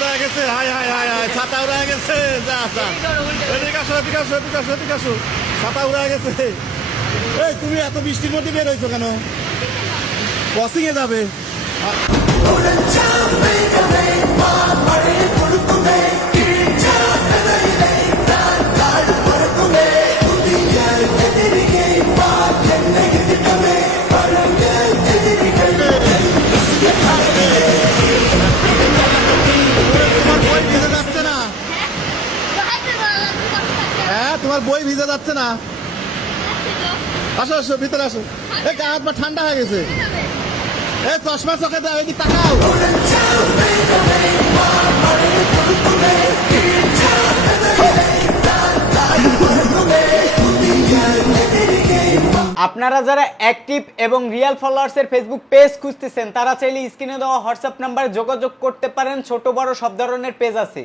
উড়ে গেছে, high high high high, ছাতা উড়ে গেছে, যা যা, এদিকে আসো এদিকে আসো এদিকে আসো এদিকে আসো, ছাতা উড়ে গেছে। এই তুমি এত বৃষ্টির মধ্যে বের হয়েছো কেন? ক্রসিং এ যাবে। হ্যাঁ, তোমার বই ভিজে যাচ্ছে না? আসো আসো ভিতরে আসো। এই গা হাত পা ঠান্ডা হয়ে গেছে। এই চশমা চোখে দাও, এদিকে তাকাও। আপনারা যারা অ্যাক্টিভ এবং রিয়েল ফলোয়ার্সের ফেসবুক পেজ খুঁজতেছেন তারা চাইলে স্ক্রিনে দেওয়া হোয়াটসঅ্যাপ নাম্বারে যোগাযোগ করতে পারেন। ছোট বড় সব ধরনের পেজ আছে।